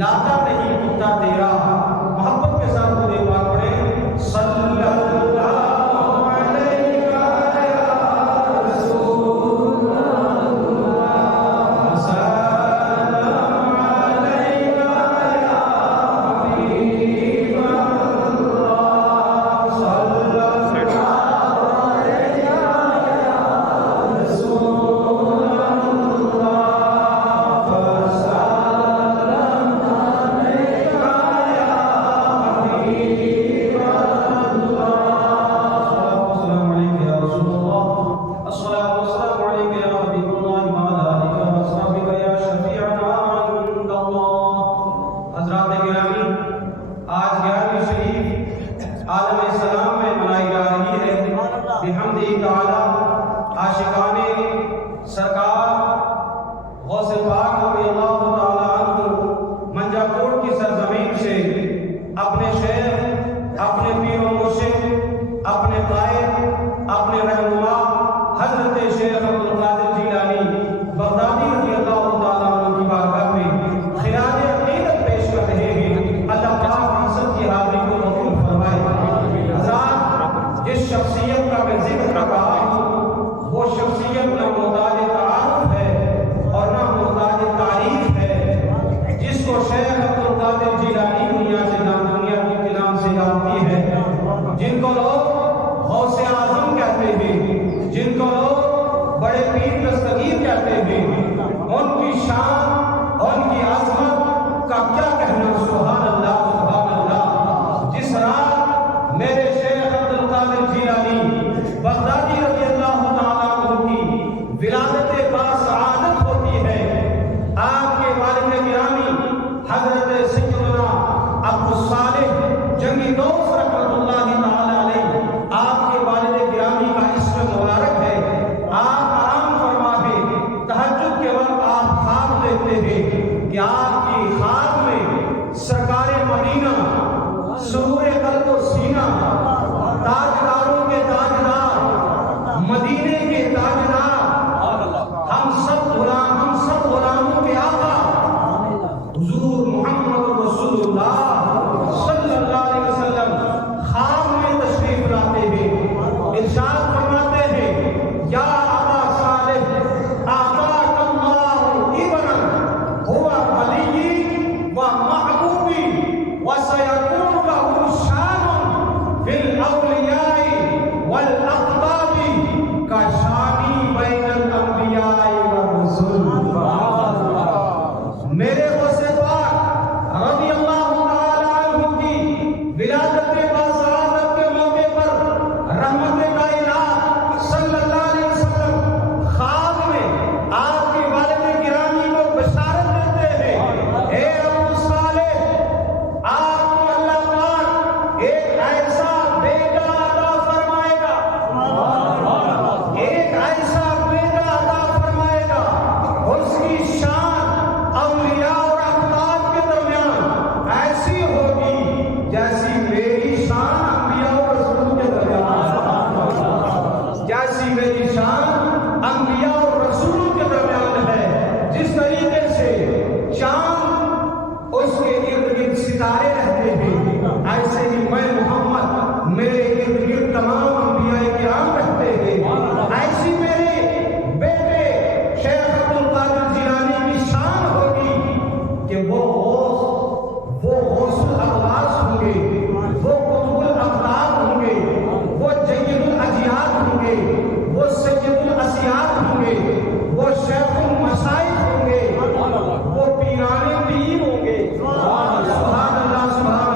لاتا نہیں کتا تیرا. محبت کے ساتھ پورے بات پڑھیں. صلی اللہ علیہ رسول اللہ سلام علیک یا حبیب اللہ صلی اللہ علیہ رسول سرکار غوث پاک رضی اللہ تعالیٰ عنہ منجا کوٹ کی سرزمین سے اپنے شیخ، اپنے پیر و مرشد، اپنے قائد، اپنے رہنما حضرت شیخ عبدالقادر جیلانی بغدادی رضی اللہ تعالیٰ عنہ کی بارگاہ میں خراج عقیدت پیش کر رہے ہیں. اللہ پاک ہم سب کی حاضری کو قبول فرمائے. حضرات، جس شخصیت کا میں ذکر کر رہا ہوں وہ شخصیت نہ محتاج تعارف ہے اور نہ محتاج تعریف ہے. جس کو شیخ عبدالقادر جیلانی دنیا کے نام سے جانتی ہے، جن کو لوگ غوث اعظم کہتے ہیں، جن کو لوگ بڑے پیر دستگیر کہتے ہیں، ان کی شان اور ان کی عظمت کا کیا کہنا. سبحان اللہ سبحان اللہ. جس رات میرے شیخ عبدالقادر جیلانی بغدادی رضی اللہ تعالیٰ عنہ کی ولادت باسعادت ہوتی ہے، آپ کے والد گرامی حضرت سیدنا عبدالصالح جنگی دوست رحمۃ اللہ تعالیٰ علیہ، آپ کے والد گرامی کا اسم مبارک ہے. آپ آرام فرما ہے، تہجد کے وقت آپ خواب دیکھتے ہیں کہ آپ کی خواب میں سرکار مدینہ، سرور قلب و سینہ، تاجداروں کے تاجدار، مدینے کے تاجدار، ہم سب غلاموں کے آقا حضور محمد رسول اللہ صلی اللہ علیہ وسلم خواب میں تشریف لاتے ہیں. ارشاد فرماتے ہیں یا ابا صالح آتاک اللہ ابنا هو ولی و محبوبی وسیکون له شان فی الاولیاء والاقطاب کشانی بین الانبیاء والرسل. میرے غوث پاک رضی اللہ تعالیٰ عنہ کی ولادت باسعادت کے موقع پر رحمت کائنات صلی اللہ علیہ وسلم خواب میں آپ کے والد گرامی کو بشارت دیتے ہیں، اے ابو صالح، آپ کو اللہ پاک ایک ایسا بیٹا عطا فرمائے گا، ایک ایسا بیٹا عطا فرمائے گا، اس کی شان اولیاء اور اقطاب کے درمیان ایسی ہوگی جیسی میری شان انبیاء اور رسول کے درمیان، جیسی میری شان انبیاء اور رسول کے درمیان ہے. جس طریقے سے چاند اس کے ارد گرد ستارے رہتے ہیں، ایسے ہی میں محمد میرے ارد گرد تمام انبیاء کرام رہتے ہیں. ایسی میرے بیٹے شیخ عبدالقادر جیلانی کی شان ہوگی کہ وہ غوث الاقواس ہوں گے، وہ قطب الاقطاب ہوں گے، وہ جید الاجیاد ہوں گے، وہ سید الاسیاد ہوں گے، وہ شیخ المشائخ ہوں گے، وہ پیران پیر ہوں گے. سبحان اللہ سبحان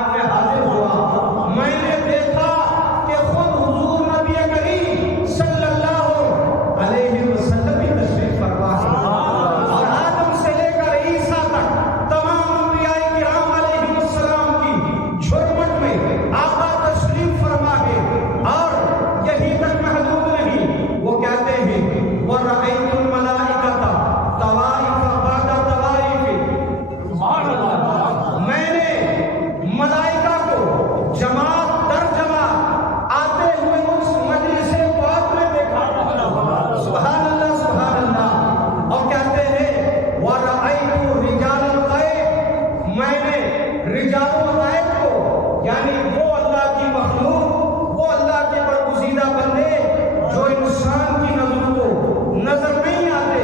کائنات میں حاضر ہوا، میں نے دیکھا کہ خود حضور نبی کریم صلی اللہ علیہ وسلم کی تشریف فرما ہے، اور آدم سے لے کر عیسیٰ تک تمام انبیاء کرام علیہ السلام کی جھرمٹ میں آقا تشریف فرما ہے۔ اور یہی تک محدود نہیں، وہ کہتے ہیں وَرَأَيْتُ الْمَلَائِكَةَ طَوَائِفَ بَعْدَ طَوَائِفٍ، میں نے ملائکہ کو جماعت در جماعت آتے ہوئے اس مجلس پاک میں دیکھا۔ سبحان اللہ سبحان اللہ۔ اور کہتے ہیں وَرَأَيْتُ رِجَالَ الْغَيْبِ، میں نے رجال الغیب کو، یعنی وہ اللہ کی مخلوق، وہ اللہ کے برگزیدہ بندے جو انسان کی نظر کو نظر نہیں آتے،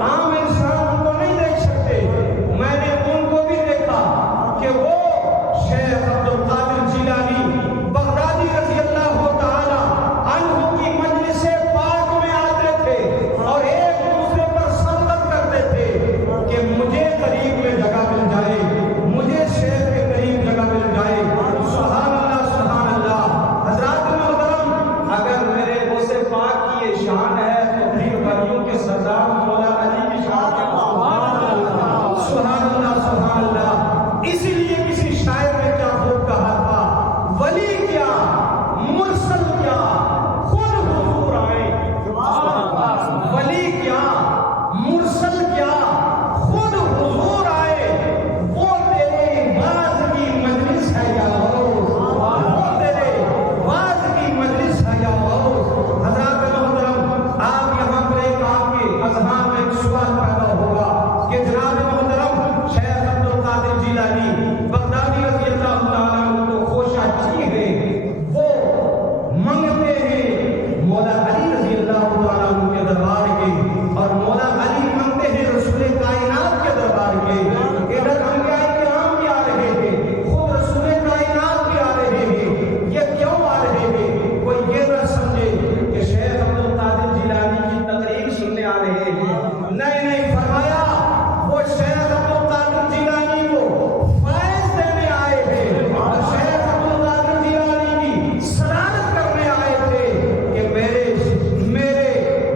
عام انسان ان کو نہیں دیکھ سکتے، میں نے ان کو بھی دیکھا کہ وہ شیخ عبد القادر جیلانی بغدادی رضی اللہ تعالی عنہ کی مجلس پاک میں آتے تھے اور ایک دوسرے پر سبقت کرتے تھے کہ مجھے قریب میں جگہ مل جائے، مجھے شیخ کے قریب جگہ مل جائے۔ سبحان اللہ سبحان اللہ۔ حضرات محترم، اگر میرے غوث پاک کی یہ شان ہے تو پھر ولیوں کے سردار مولا علی کی شان کیا؟ سبحان اللہ سبحان اللہ۔ اسی لیے کسی شاعر نے کیا خوب کہا تھا، ولی کیا مرسل کیا خود حضور آئے، ولی کیا مرسل کیا خود حضور آئے، وہ تیرے باز کی مجلس ہے یا غوث، وہ تیرے باز کی مجلس ہے یا غوث۔ حضرات محترم، آپ یہاں پر ایک آپ کے اذہان میں ایک سوال پیدا ہوگا کہ جناب محترم شیخ عبد القادر جیلانی بغدادی رضی اللہ تعالیٰ عنہ کو خوش اچھی ہے، وہ منگتے ہیں مولا علی رضی اللہ تعالیٰ عنہ کے دربار کے، اور مولا علی منگتے ہیں رسول کائنات کے دربار کے۔ ادھر انبیاء کرام بھی آ رہے ہیں، خود رسول کائنات بھی آ رہے ہیں، یہ کیوں آ رہے ہیں؟ کوئی یہ نہ سمجھے کہ شیخ عبد القادر جیلانی کی تقریر سننے آ رہے ہیں، نہیں نہیں، فرمایا وہ شیخ عبد القادر جیلانی کو فیض دینے آئے تھے، اور شیخ عبد القادر جیلانی کی صدارت کرنے آئے تھے کہ میرے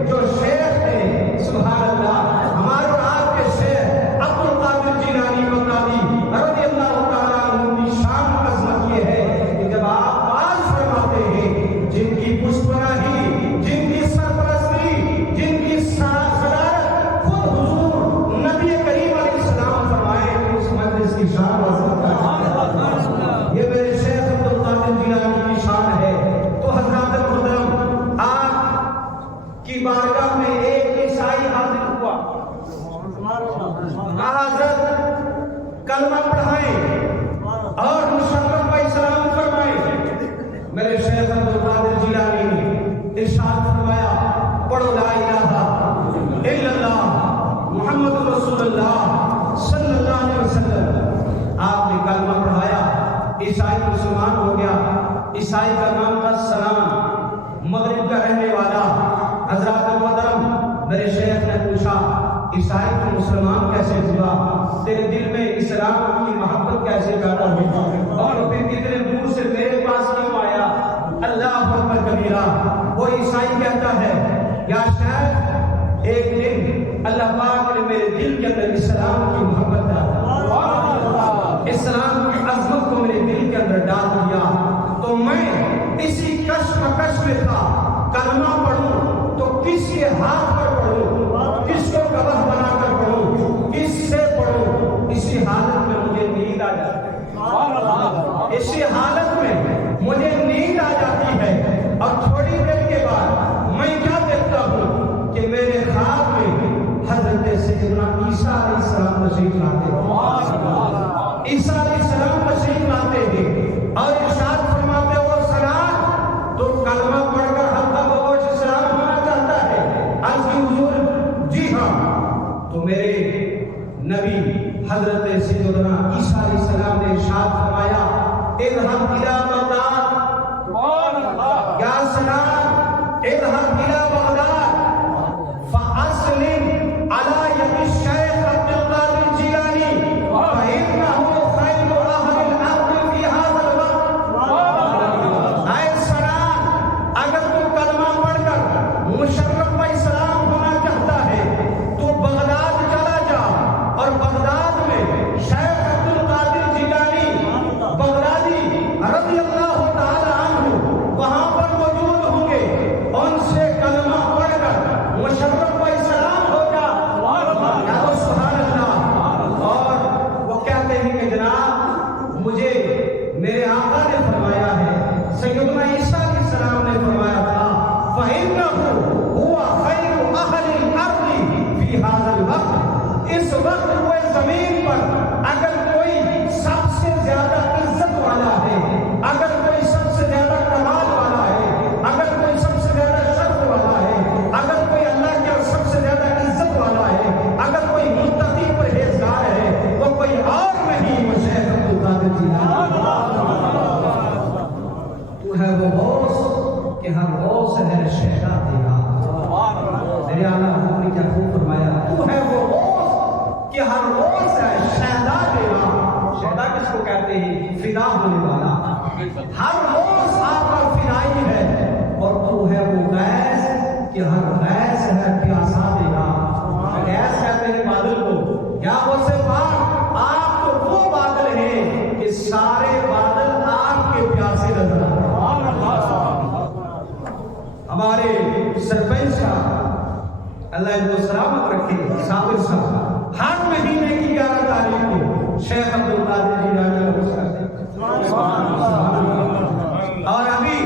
جو شیخ ہیں، سبحان اللہ، ہمارے اور آپ کے شیخ عبد القادر جیلانی بغدادی رضی اللہ تعالیٰ عنہ کی شان و عظمت یہ ہے کہ جب آپ باز فرماتے ہیں جن کی پشتپناہی، جن کی سرپرستی، جن کی صدارت خود حضور نبی کریم علیہ السلام فرمائے، تو اس مجلس کی شان و عظمت ہے۔ یہ میرے شیخ عبد القادر جیلانی کی شان ہے۔ تو حضرات محترم، آپ کی بارگاہ میں ایک عیسائی حاضر ہوا، حضرت کلمہ پڑھائیں اور مشرف پہ سلام فرمائیں۔ میرے شیخ عبد القادر جیلانی نے ارشاد فرمایا، پڑھو لا الہ الا اللہ محمد رسول اللہ صلی اللہ علیہ وسلم۔ آپ نے کلمہ پڑھایا، عیسائی مسلمان ہو گیا۔ عیسائی کا نام تھا سلام، مغرب کا رہنے والا۔ حضرات محترم، میرے شیخ نے پوچھا عیسائی کو مسلمان کیسے ہوا، تیرے دل میں اسلام کی محبت کیسے پیدا ہوئی، اور پھر کتنے دور سے میرے پاس کیوں آیا؟ اللہ اکبر کبیرہ۔ وہ عیسائی کہتا ہے یا شیخ، ایک دن اللہ پاک نے میرے دل کے اندر اسلام کی محبت ڈال، اسلام کی عظمت کو میرے دل کے اندر ڈال دیا، تو میں اسی کشمکش میں تھا، کلمہ پڑھوں تو کس کے ہاتھ پر پڑھوں، کس کو گواہ بنا کر پڑھوں، کس سے پڑھوں؟ اسی حالت میں مجھے نیند آ جاتی ہے، اسی حالت میں مجھے نیند آ جاتی ہے، اور تھوڑی دیر کے بعد میں کیا دیکھتا ہوں کہ میرے خواب میں حضرت سیدنا عیسیٰ علیہ السلام تشریف لاتے ہیں، عیسیٰ علیہ السلام تشریف لاتے ہیں اور ارشاد فرماتے ہو سلام، تو کلمہ پڑھ کر حلقہ بغوش اسلام ہونا چاہتا ہے؟ عرض کی حضور جی ہاں۔ تو میرے نبی حضرت سیدنا عیسیٰ علیہ السلام نے ارشاد فرمایا، اذهب الى بغداد، یا سلام اذهب الى بغداد فاسلم على يد الشيخ عبد القادر الجيلاني فانه خير اهل الارض في هذا میرے آقا نے فرمایا ہے، سیدنا عیسیٰ علیہ السلام نے فرمایا تھا فَإِنَّهُ هُوَ خَيْرُ أَهْلِ الْأَرْضِ فِي هَذَا الْوَقْتِ، اس وقت وہ زمین پر اگر کوئی سب سے زیادہ عزت والا ہے، اگر کوئی سب سے زیادہ کمال والا ہے، اگر کوئی سب سے زیادہ شرف والا ہے، اگر کوئی اللہ کے سب سے زیادہ عزت والا ہے، اگر کوئی متقی پرہیزگار ہے، وہ کوئی اور نہیں، وہ شیخ عبدالقادر جیلانی۔ تو ہے وہ غوث کہ ہر غوث ہے شہدا تیرا۔ میرے اعلیٰ حضرت نے کیا خوب فرمایا، تو ہے وہ غوث کہ ہر غوث ہے شہدا تیرا۔ شہدا کس کو کہتے ہیں؟ فدا ہونے والا۔ ہر غوث آپ کا فدائی ہے، اور تو ہے وہ غیث کہ ہر غیث ہے پیاسا تیرا۔ غیث کہتے ہیں بادل کو، یا غوث پاک آپ تو وہ بادل ہیں کہ سارے بادل آپ کے پیاسے نظر آتے ہیں۔ ہمارے سرپنچ صاحب اللہ ان کو سلامت رکھے، صابر صاحب ہر مہینے کی 11 تاریخ کو شیخ عبدالقادر جیلانی کو کرتے ہیں، اور ابھی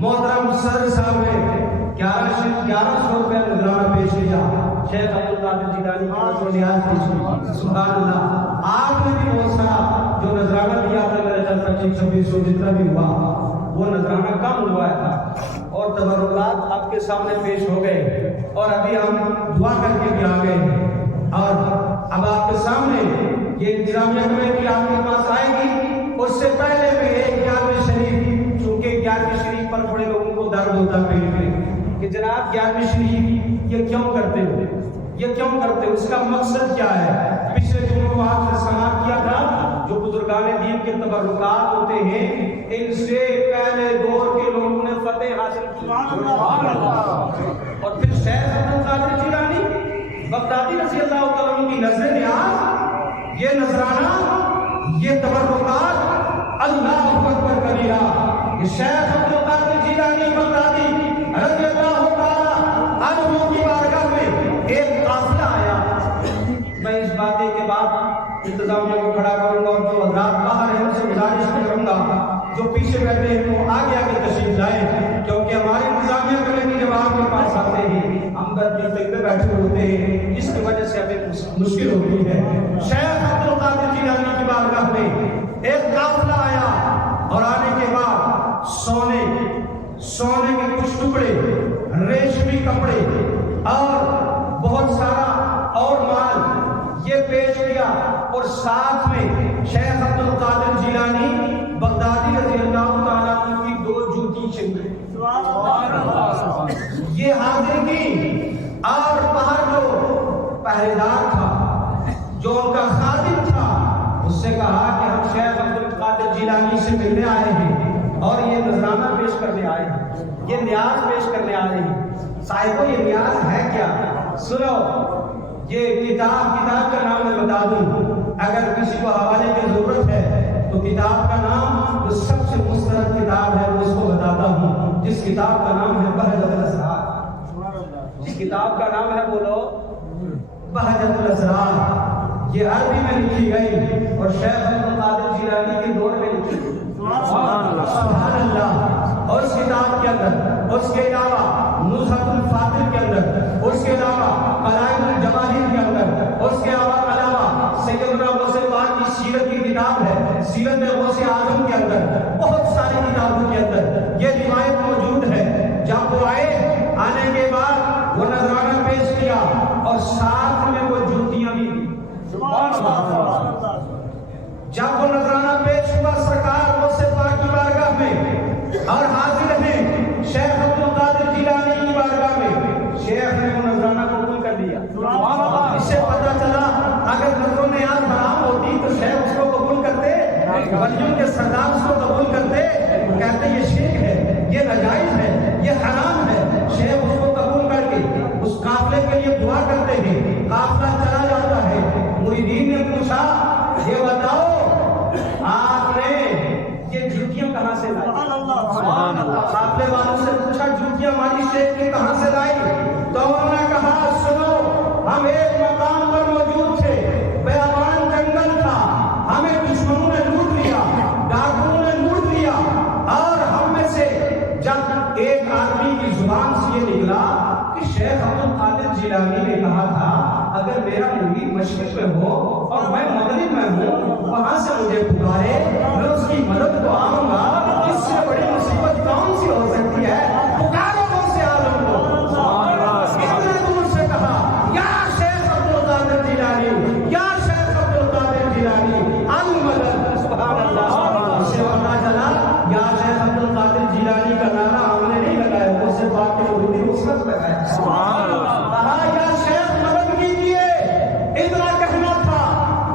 محترم صدر صاحب نے 1100 روپے نذرانہ پیش کیا شیخ عبدالقادر جیلانی کی نظر و نیاز پیش کی۔ سبحان اللہ، آپ نے بھی بہت سارا جو نذرانہ دیا تھا، میرا چل 2500 جتنا بھی ہوا وہ نذرانہ کم ہوا ہے، اور تبرکات آپ کے سامنے پیش ہو گئے، اور ابھی ہم دعا کر کے بھی آ گئے ہیں، اور اب آپ کے سامنے یہ انتظامیہ کمیٹی آپ کے پاس آئے گی۔ اس سے پہلے بھی ایک 11ویں شریف، چونکہ 11ویں شریف پر بڑے لوگوں کو درد ہوتا پیٹ میں کہ جناب 11ویں شریف یہ کیوں کرتے ہو، یہ کیوں کرتے ہو، اس کا مقصد کیا ہے؟ پچھلے جمعوں کو آپ نے سماعت کیا تھا، جو بزرگان دین کے تبرکات ہوتے ہیں ان سے پہلے دور کے لوگوں نے فتح حاصل کی، اور پھر شیخ عبدالقادر جیلانی بغدادی رضی اللہ تعالیٰ عنہ کی نظر نیاز، یہ نذرانہ، یہ تبرکات، اللہ اکبر کبیرہ، یہ شیخ عبدالقادر جیلانی بغدادی رضی اللہ تعالیٰ عنہ کی بارگاہ میں ایک قافلہ آیا۔ میں اس باتیں کے بعد انتظامیہ کو کھڑا کروں گا، اور جو حضرات باہر ہیں ان سے گزارش کروں گا جو پیچھے بیٹھے ہیں وہ آگے آگے تشریف لائیں، کیونکہ ہمارے انتظامیہ کمیٹی جب آپ کے پاس آتے ہیں ہم درجے پہ بیٹھے ہوتے ہیں، اس کی وجہ سے ہمیں مشکل ہوتی ہے۔ شیخ عبدالقادر جیلانی کی بارگاہ میں ایک قافلہ آیا، اور آنے کے بعد سونے کے کچھ ٹکڑے، ریشمی کپڑے اور بہت سارا اور مال یہ پیش کیا، اور ساتھ میں شیخ عبدالقادر جیلانی بغدادی رضی اللہ تعالیٰ عنہ کی 2 جوتی چنگے یہ حاضر کی، اور باہر جو پہرےدار تھا، جو ان کا خادم تھا، اس سے کہا کہ ہم شیخ عبدالقادر جیلانی سے ملنے آئے ہیں اور یہ نذرانہ پیش کرنے آئے ہیں، یہ نیاز پیش کرنے آئے ہیں۔ صاحبو یہ نیاز ہے کیا؟ سنو، یہ کتاب کا نام میں بتا دوں، اگر کسی کو حوالے کی ضرورت ہے تو کتاب کا نام جو سب سے مستند کتاب ہے وہ اس کو بتاتا ہوں، جس کتاب کا نام ہے بہجت الاسرار۔ جس کتاب کا نام ہے بولو بہجت الاسرار، یہ عربی میں لکھی گئی اور شیخ عبدالقادر جیلانی کے دور میں لکھی گئی۔ سبحان اللہ۔ اور اس کتاب کے اندر، اس کے علاوہ نزہۃ الفاضل کے اندر، اس کے علاوہ قلائد الجواہر کے اندر، اس کے علاوہ سیدنا غوث پاک کی سیرت کی کتاب ہے، سیرت غوث اعظم کے اندر، بہت ساری کتابوں کے اندر یہ روایت موجود ہے۔ جب وہ آئے، آنے کے بعد وہ نذرانہ پیش کیا اور ساتھ میں وہ جوتیاں بھی دی۔ جب وہ نذرانہ پیش ہوا سرکار غوث پاک کی بارگاہ میں اور حاضر ہیں شیخ عبدالقادر جیلانی کی بارگاہ میں، شیخ نے وہ نذرانہ قبول کر لیا۔ اس سے پتہ چلا اگر نظر و نیاز حرام ہوتی تو شیخ اس کو قبول کرتے، ولیوں کے سردار اس کو قبول کرتے، کہتے یہ شرک ہے، یہ ناجائز ہے، یہ حرام ہے۔ شیخ اس کو قبول کر کے اس قافلے کے لیے دعا کرتے ہیں، قافلہ چلا جاتا ہے۔ مریدین نے پوچھا یہ بتاؤ آپ نے یہ جوتیاں کہاں سے لائی؟ قافلے والوں سے پوچھا جوتیاں ہماری شیخ کی کہاں سے لائی؟ تو انہوں نے کہا سنو، ہم ایک مقام پر موجود تھے، بیابان جنگل تھا، ہمیں دشمنوں نے لوٹ لیا، ڈاکوؤں نے جیلانی نے کہا تھا اگر میرا مرید مشرق میں ہو اور میں مغرب میں ہوں وہاں سے مجھے پکارے میں اس کی مدد کو آؤں گا، اس سے بڑی مصیبت کون سی ہو سکتی ہے؟ پکارو کون سے عالم کو؟ اتنے دور سے کہا یا شیخ عبد القادر جیلانی، یا شیخ عبد القادر جیلانی المدد، سبحان اللہ۔ اس سے پتا چلا یا شیخ عبد القادر جیلانی کا نعرہ ہم نے نہیں لگایا، وہ صرف آپ کے مرید وصلت لگایا، سبحان اللہ۔ کہا یا شیخ مدد کیجیے، اتنا کہنا تھا۔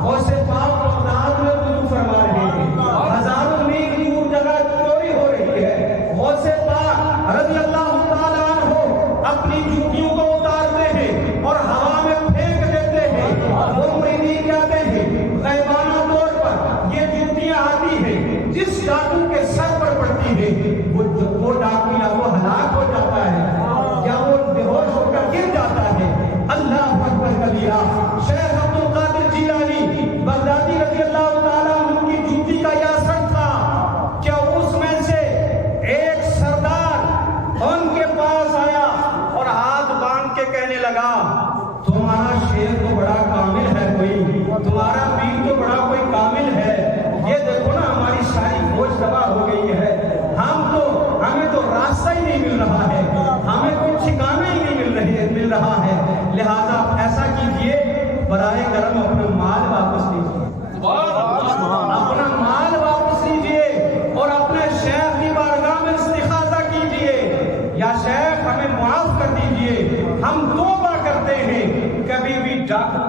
غوث پاک بغداد میں وضو فرما رہے تھے، ہزاروں میل دور جگہ چوری ہو رہی ہے، غوث پاک رضی اللہ تعالیٰ عنہ اپنی جوتیوں کو اتارتے ہیں اور ہوا میں پھینک دیتے ہیں۔ وہ مریدین کہتے ہیں غیبانہ طور پر یہ جوتیاں آتی ہیں، جس ڈاکو کے سر پر پڑتی ہے وہ ڈاکو یا وہ ہلاک ہو جاتا ہے یا وہ بے ہوش ہو کر گر جاتا ہے۔ اللہ اکبر کبیرہ۔ شیخ عبد القادر جیلانی بغدادی رضی اللہ تعالیٰ عنہ کی جوتی کا یہ اثر تھا کہ اس میں سے ایک سردار ان کے پاس آیا اور ہاتھ باندھ کے کہنے لگا تمہارا شیر تو بڑا کامل ہے، کوئی تمہارا پیر تو بڑا کوئی کامل ہے، یہ دیکھو نا ہماری ساری فوج تباہ ہو گئی ہے، ہمیں تو راستہ ہی نہیں مل رہا ہے، ہمیں کوئی ٹھکانا ہی نہیں مل رہا ہے، لہذا ایسا کیجئے برائے کرم اپنا مال واپس لیجئے، اپنا مال واپس لیجئے اور اپنے شیخ کی بارگاہ میں استغاثہ کیجئے، یا شیخ ہمیں معاف کر دیجئے، ہم توبہ کرتے ہیں، کبھی بھی ڈاکہ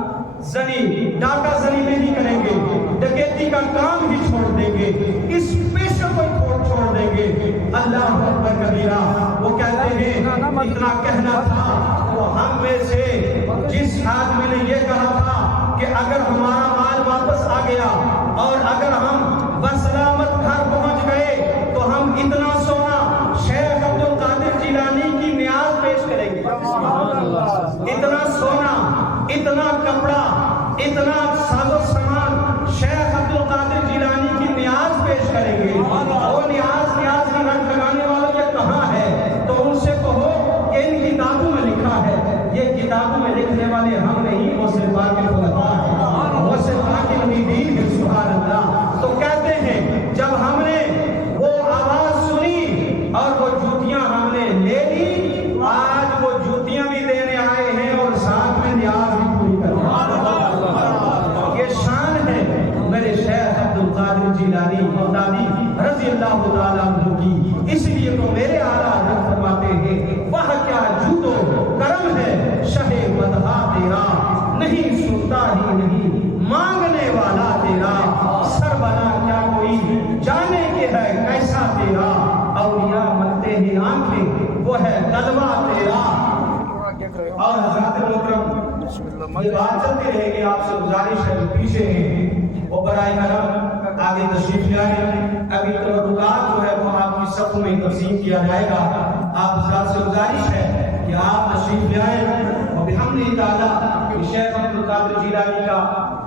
زنی نہیں کریں گے، ڈکیتی کا کام ہی چھوڑ دیں گے، اس پیشے کو چھوڑ دیں گے۔ اللہ اکبر کبیرہ۔ وہ کہتے ہیں اتنا کہنا تھا تو ہم میں سے جس آدمی نے یہ کہا تھا کہ اگر ہمارا مال واپس آ گیا اور اگر ہم بسلامت گھر پہنچ گئے تو ہم اتنا سونا شیخ عبد القادر جیلانی کی نیاز پیش کریں گے، اتنا سونا، اتنا کپڑا، اتنا ساز و سامان شیخ عبد القادر جیلانی کی نیاز پیش کریں گے۔ وہ نیاز کی رنگ لگانے والا یہ کہاں ہے؟ تو ان سے کہو کہ ان کتابوں میں لکھا ہے، یہ کتابوں میں لکھنے والے ہم نہیں، وہ صرف پاک کے خلفاء ہیں، وہ صرف پاک کے مریدین ہیں، سبحان اللہ۔ تو کہتے ہیں جب ہم نے وہ آواز سنی اور وہ جوتیاں ہم نے لے لی، آج وہ جوتیاں بھی دینے آئے ہیں اور ساتھ میں نیاز بھی پوری کرنے آئے۔ یہ شان ہے میرے شیخ عبد القادر جیلانی بغدادی رضی اللہ تعالیٰ عنہ کی، اس لیے تو میرے اعلیٰ حضرت فرماتے ہیں وہ کیا جود و کرم ہے شہ مدحا تیرا، نہیں سنتا ہی نہیں مانگنے والا تیرا، سر بنا کیا کوئی جانے کے ہے کیسا تیرا، اولیاء ملتے ہی آنکھیں وہ ہے غلبہ تیرا۔ اور حضرات محترم یہ بات چلتی رہے گی، آپ سے گزارش ہے جو پیچھے ہیں وہ برائے کرم آگے تشریف لے آئیں۔ ابھی تبرکات جو ہے وہ آپ کی صفوں میں تقسیم کیا جائے گا، آپ حضرات سے گزارش ہے کہ آپ تشریف لے آئیں اور بحمدہ تعالیٰ شیخ عبد القادر جیلانی کا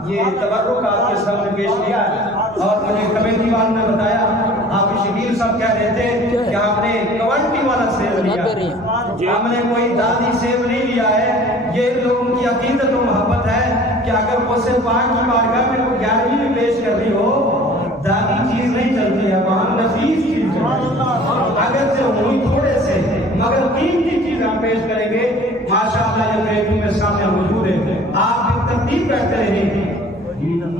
یہ تبرک آپ کے سامنے پیش کیا ہے۔ اور مجھے کمیٹی والوں نے بتایا آپ شکیل صاحب کہہ رہے تھے کہ آپ نے کوانٹی والا سیب لیا، ہم نے کوئی دادی سیب نہیں لیا ہے، یہ لوگوں کی عقیدت و محبت ہے کہ اگر غوث پاک کی بارگاہ میں کوئی 11ویں بھی پیش کر رہی ہو، دادی چیز نہیں چلتی ہے، وہاں نفیس چیز اگر سے ہوئی تھوڑے سے مگر قیمتی چیز ہم پیش کریں گے۔ ماشاءاللہ یہ کمیٹی میں سامنے موجود ہے، آپ بھی ترتیب کرتے رہیں۔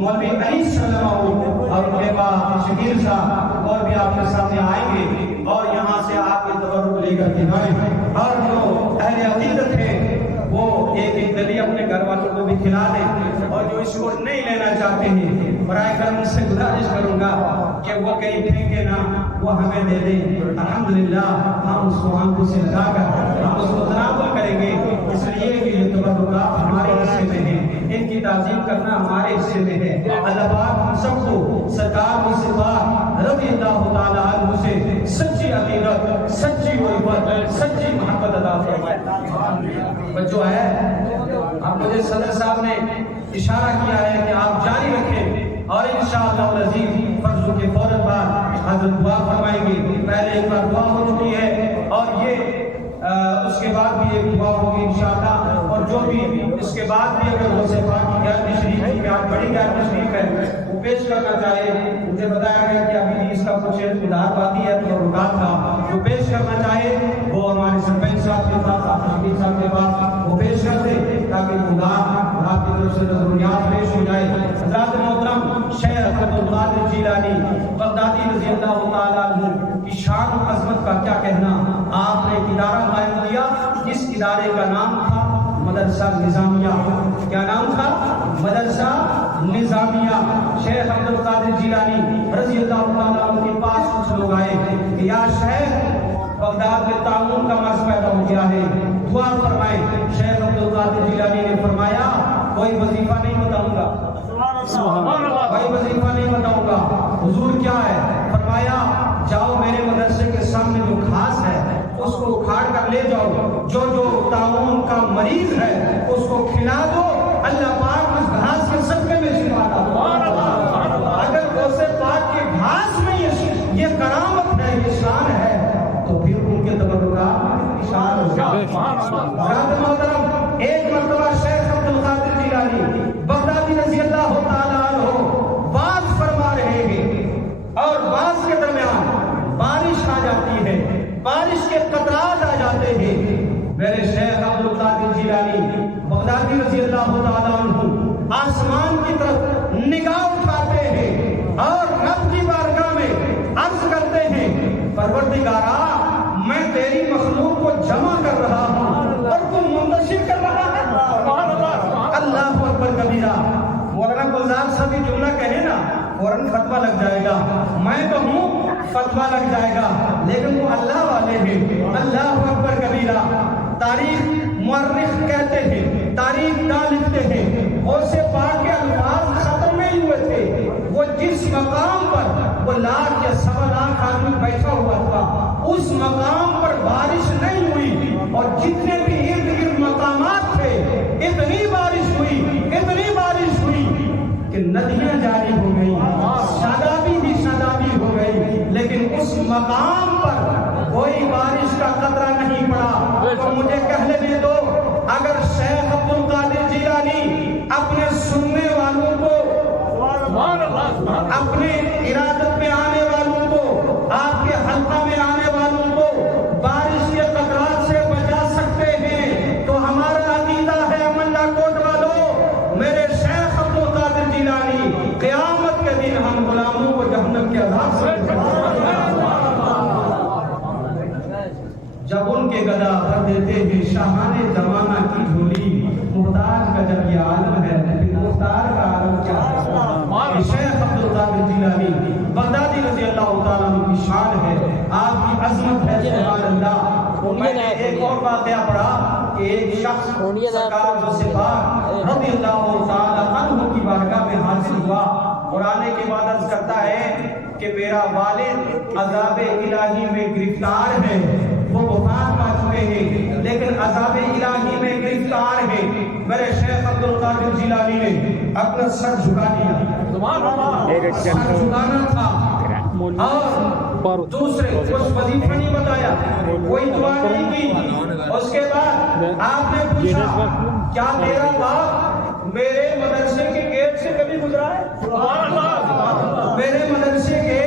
مولوی انیس صلی اللہ علیہ اور ان کے بعد شکیل صاحب اور بھی آپ کے سامنے آئیں گے اور یہاں سے آپ کے تبرک لے کر کے جائیں، اور جو اہل عقیدت ہیں وہ ایک ایک دلی اپنے گھر والوں کو بھی کھلا دیں، اور جو اس کو نہیں لینا چاہتے ہیں برائے کرم ان سے گزارش کروں گا کہ وہ کہیں پھینکے نہ، وہ ہمیں دے دیں۔ الحمدللہ ہم اس کو آنکھوں سے لگا کر ہم اس کو تناول کریں گے، اس لیے کہ یہ تبرکات ہمارے حصے میں ہیں، ان کی تعظیم کرنا ہمارے حصے میں ہے۔ اللہ پاک ہم سب کو سرکار مصطفیٰ رضی اللہ تعالیٰ عنہ سے سچی عقیدت، سچی محبت، سچی محبت عطا فرمائے۔ بچوں ہے اب مجھے صدر صاحب نے اشارہ کیا ہے کہ آپ جاری رکھیں اور انشاءاللہ العزیز فرض کے فوراً بعد حضرت دعا فرمائیں گے۔ پہلے ایک بار دعا ہو چکی ہے اور یہ اس کے بعد بھی ایک دعا ہوگی انشاءاللہ، اور جو بھی اس کے بعد بھی اگر غوث پاک کی گیارہویں شریف کی آج بڑی گیارہویں شریف ہے وہ پیش کرنا چاہے، مجھے بتایا گیا کہ ابھی اس کا کچھ ادار باقی ہے تو رکاوٹ تھا، جو پیش کرنا چاہے وہ ہمارے سرپنچ صاحب کے پاس، آپ شبیر صاحب کے پاس وہ پیش کر دے تاکہ خدا آپ کی طرف سے ضروریات پیش ہو جائے۔ حضرات محترم، شیخ عبد القادر جیلانی بغدادی رضی اللہ تعالیٰ عنہ کی شان و عظمت کا کیا کہنا۔ آپ نے ایک ادارہ قائم کیا جس ادارے کا نام تھا مدرسہ نظامیہ۔ کیا نام تھا؟ مدرسہ نظامیہ۔ شیخ عبد القادر جیلانی رضی اللہ تعالیٰ عنہ کے پاس کچھ لوگ آئے کہ یا شیخ بغداد میں تعاون کا مرض پیدا ہو گیا ہے، دعا فرمائیں۔ شیخ عبد القادر جیلانی نے فرمایا کوئی وظیفہ نہیں بتاؤں گا، کوئی وظیفہ نہیں بتاؤں گا۔ حضور کیا ہے؟ فرمایا جاؤ میرے مدرسے کے سامنے جو گھاس ہے اس کو اکھاڑ کر لے جاؤ، جو جو تعاون کا مریض ہے اس کو کھلا دو، اللہ پاک اس گھاس کے صدقے میں شفا عطا۔ اگر غوث پاک کے گھاس میں یہ کرامت ہے، یہ شان ہے، تو پھر ان کے تبرکات شان ہوگا۔ محترم، ایک مرتبہ شیخ عبد القادر جیلانی بغدادی رضی اللہ تعالیٰ عنہ بات فرما رہے ہیں اور بعض کے درمیان بارش آ جاتی ہے، بارش کے قطرات آ جاتے ہیں۔ میرے شیخ عبد القادر جیلانی بغدادی رضی اللہ تعالیٰ عنہ آسمان کی طرف نگاہ اٹھاتے ہیں اور رب کی بارگاہ میں عرض کرتے ہیں پروردگارا میں تیری مخلوق کو جمع کر رہا ہوں اور تم منتشر کر رہا ہے۔ اللہ اکبر کبیرہ۔ مولانا گلزار صاحب یہ جملہ کہے نا فوراً فتویٰ لگ جائے گا، میں کہوں فتویٰ لگ جائے گا، لیکن وہ اللہ والے ہیں۔ اللہ اکبر کبیرہ۔ تاریخ مورخ کہتے ہیں، تاریخ داں لکھتے ہیں غوث پاک کے الفاظ ختم نہیں ہوئے تھے، وہ جس مقام پر وہ لاکھ یا سوا لاکھ آدمی بیٹھا ہوا تھا اس مقام پر بارش نہیں ہوئی، اور جتنے بھی ارد گرد مقامات تھے اتنی بارش ہوئی، اتنی بارش ہوئی کہ ندیاں جاری ہو گئی، شادابی بھی شادابی ہو گئی، لیکن اس مقام پر کوئی بارش کا قطرہ نہیں پڑا۔ تو مجھے کہہ لینے دو، اگر شیخ عبد القادر جیلانی اپنے سننے والوں کو، اپنے ارادت میں آنے والوں کو، آپ کے حلقہ میں آنے والوں کو بارش کے قطرات سے بچا سکتے ہیں تو ہمارا عقیدہ ہے منڈا کوٹ والوں، میرے شیخ عبد القادر جیلانی قیامت کے دن ہم غلاموں کو جہنم کے عذاب سے جب ان کے گدا بھر دیتے ہیں شاہان زمانہ کی جھولی، محتاج کا جب یہ عالم ہے پھر مختار کا عالم کیا ہے۔ شیخ عبد القادر جیلانی بغدادی رضی اللہ تعالیٰ عنہ کی شان ہے، آپ کی عظمت ہے، سبحان اللہ۔ میں نے ایک اور واقعہ پڑھا کہ ایک شخص سرکار غوث پاک رضی اللہ تعالیٰ عنہ کی بارگاہ میں حاضر ہوا اور آنے کے بعد عرض کرتا ہے کہ میرا والد عذاب الہی میں گرفتار ہے، وہ وفات پا چکے ہیں لیکن عذاب الہی میں گرفتار ہے۔ میرے شیخ عبد القادر جیلانی نے اپنا سر جھکا دیا، سر جھکانا تھا اور دوسرے کچھ وظیفہ نہیں بتایا، کوئی دعا نہیں کی۔ اس کے بعد آپ نے پوچھا کیا تیرا باپ میرے مدرسے کے گیٹ سے کبھی گزرا ہے؟ میرے مدرسے کے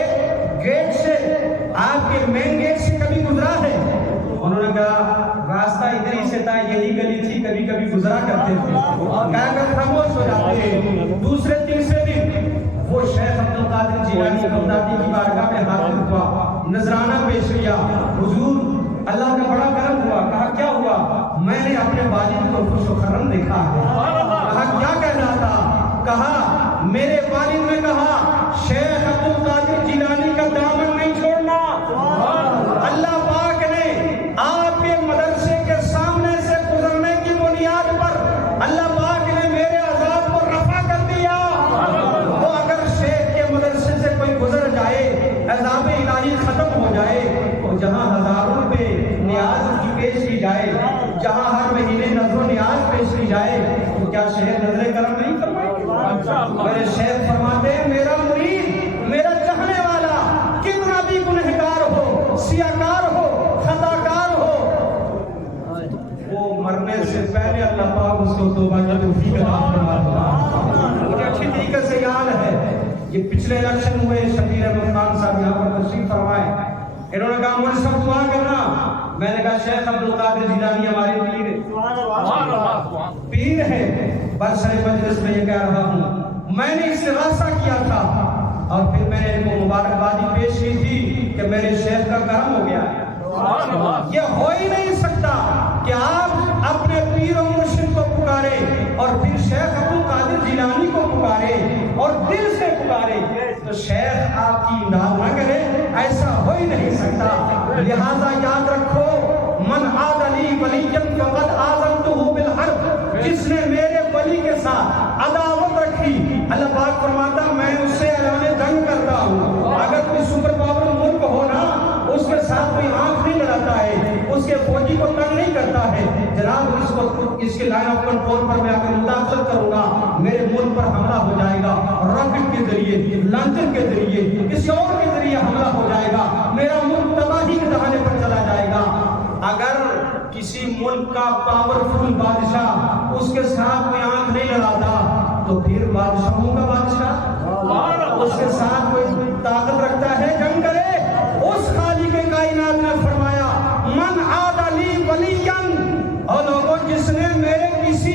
گیٹ سے، آپ کے مین گیٹ سے کبھی گزرا ہے؟ انہوں نے کہا راستہ ادھر ہی سے تھا، یہی گلی تھی، کبھی کبھی گزرا کرتے تھے، کہا کر خاموش ہو جاتے ہیں۔ دوسرے تیسرے دن وہ شیخ عبد القادر جیلانی بغدادی کی بارگاہ میں حاضر ہوا، نذرانہ پیش کیا، حضور اللہ کا بڑا کرم ہوا۔ کہا کیا ہوا؟ میں نے اپنے والد کو خوش و خرم دیکھا ہے۔ کہا کیا کہنا تھا؟ کہا میرے والد نے کہا شیخ عبد القادر جیلانی کا دامن نہیں چھوڑنا۔ اللہ پاک نے آپ کے مدرسے کے سامنے سے گزرنے کی بنیاد پر اللہ پاک نے میرے عذاب کو رفع کر دیا۔ وہ اگر شیخ کے مدرسے سے کوئی گزر جائے، عذاب الہی ختم ہو جائے، تو جہاں ہزاروں روپے نیاز کی پیش کی جائے، جہاں ہر مہینے نظر و نیاز پیش کی جائے، تو کیا شیخ نظر کرم نہیں فرمائے؟ میرے شیخ فرماتے ہیں میرا مرید، میرا چاہنے والا کتنا بھی گنہگار ہو، سیاکار ہو، خطاکار ہو، وہ مرنے سے پہلے اللہ پاک یہ پچھلے الیکشن ہوئے، شبیر احمد خان صاحب یہاں پر تشریف فرمائے، انہوں نے کہا مجھ سب دعا کرنا، میں نے کہا شیخ عبدالقادر جیلانی ہمارے پیر ہے، پیر ہے، برسر مجلس میں یہ کہہ رہا ہوں، میں نے استغاثہ کیا تھا اور پھر میں نے ان کو مبارکبادی پیش کی تھی کہ میرے شیخ کا کرم ہو گیا ہے۔ یہ ہو ہی نہیں سکتا کہ آپ اپنے پیر و مرشد کو پکارے اور پھر شیخ عبدالقادر جیلانی کو پکارے اور دل سے پکارے تو شیخ آپ کی امداد نہ کرے، ایسا ہو ہی نہیں سکتا۔ لہذا یاد رکھو، من عاد لی ولیا فقد آذنتہ بالحرب، جس نے میرے ولی کے ساتھ عداوت رکھی، اللہ پاک فرماتا میں اس سے اعلان جنگ کرتا ہوں۔ اگر کوئی سپر پاور ملک ہو نا، اس کے ساتھ کوئی آنکھ نہیں لڑاتا ہے، اس کے فوجی کو تنگ نہیں کرتا ہے، جناب اس کے لائن آف کنٹرول پر میں اگر مداخلت کروں گا، میرے ملک پر حملہ ہو جائے گا، راکٹ کے ذریعے، لانچر کے ذریعے، کسی اور کے ذریعے حملہ ہو جائے گا، میرا ملک تباہی کے دہانے پر چلا جائے گا۔ اگر کسی ملک کا پاورفل بادشاہ اس کے ساتھ کوئی آنکھ نہیں لڑاتا تو پھر بادشاہوں کا بادشاہ اس کے ساتھ کوئی طاقت رکھتا ہے جنگ کرے؟ اس خالق کائنات نے فرمایا من عاد لی ولیا، اور لوگوں جس نے میرے کسی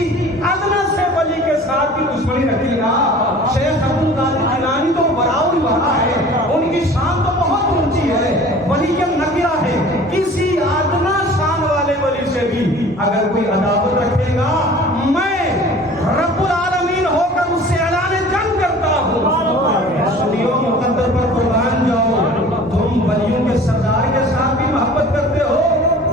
ادنا سے ولی کے ساتھ بھی دشمنی رکھی نا، شیخ عبدالقادر جیلانی تو براؤ ہی بڑا ہے، ان کی شان تو بہت اونچی ہے، ولی نکرہ ہے، کسی ادنا شان والے ولی سے بھی اگر کوئی عداوت رکھے گا، میں رب العالمین ہو کر اس سے اعلان جنگ کرتا ہوں۔ صدیوں مقدر پر قربان جاؤ، تم ولیوں کے سردار کے ساتھ بھی محبت کرتے ہو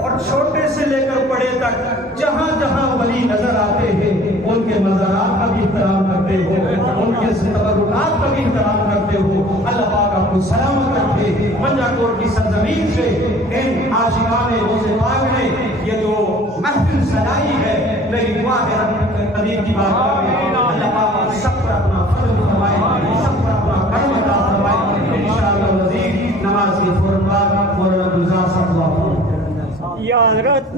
اور چھوٹے سے لے کر بڑے تک جہاں جہاں ولی نظر آتے ہیں ان کے مزارات کا بھی احترام کرتے ہو، ان کے تبرکات کا بھی احترام کرتے ہو۔ اللہ پاک آپ کو سلامت رکھے۔ منجا کوٹ کی سرزمین سے ان عاشقان روز پاک نے یہ جو محفل سجائی ہے، میری دعا ہے رب قدیر کی بارگاہ میں اللہ پاک سب پر اپنا فضل فرمائے، سب پر اپنا کرم عطا فرمائے۔ انشاءاللہ العزیز نماز کے فوراً بعد مولانا گلزار صاحب یا حضرت